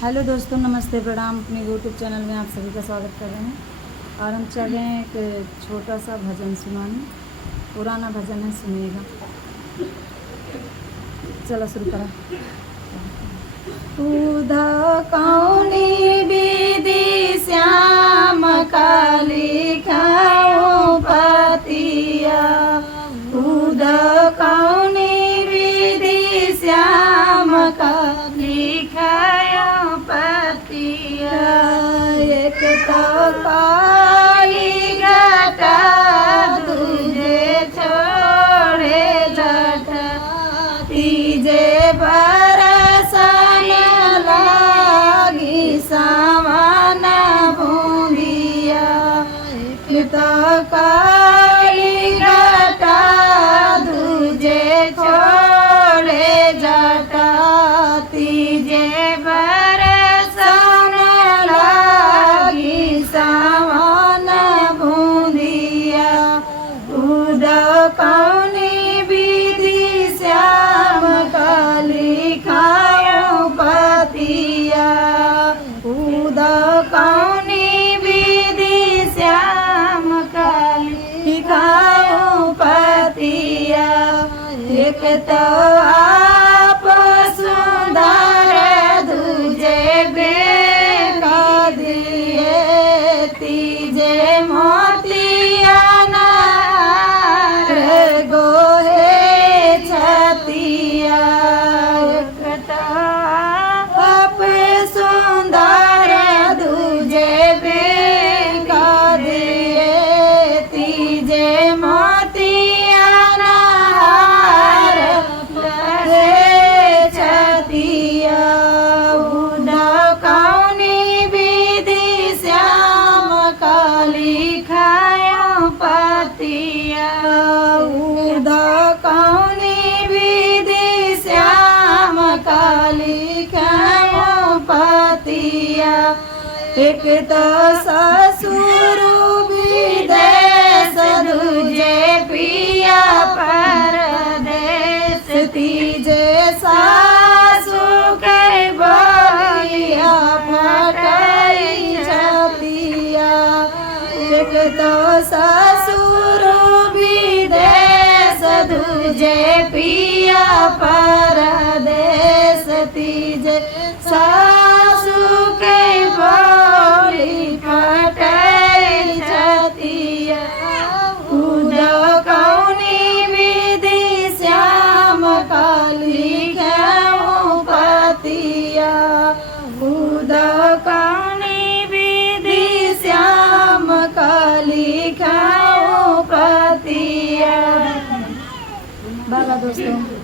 Hello दोस्तों, नमस्ते, प्रणाम। अपने यूट्यूब चैनल में आप सभी का स्वागत कर रहे हैं। और हम चल रहे हैं एक छोटा सा भजन सुनाने। पुराना भजन है, सुनिएगा। चलो शुरू करा। उधा कौनी विधि श्याम काली खाओ पतिया, उधा कौनी विधि श्याम काली खाओ पतिया। एक तो काली घटा तुझे छोड़े जटा, तीजे बरसन लागी सावन बूंदिया। एक तो काली घटा तुझे छोड़े जटा, तीजे बरसन लागी सावन बूंदिया। उदा कौनी विधि श्याम काली खाओ पतिया, उदा कौनी विधि श्याम काली खाओ पतिया। एक तो आप सुंदर दूजे बेका दिए, तीजे मोतिया नार गोहे छतिया। एक तो आप सुंदर दूजे बेका दिए, तीजे मोतिया नार गोहे छतिया। उदा कौनी विधि श्याम काली खाओ पतिया, उदा कौनी विधि श्याम काली खाओ पतिया। एक तो ससुर विदेश दूजे पिया परदेश, तीजे सासु के बोलिया फटई छतिया। एक तो ससुर विदेश दूजे पिया परदेश, तीजे सासु के बोली फटई छतिया। उदा कौनी विधि श्याम काली खाओ पतिया, उदा कौनी विधि श्याम काली खाओ पतिया। बाबा दोस्तों।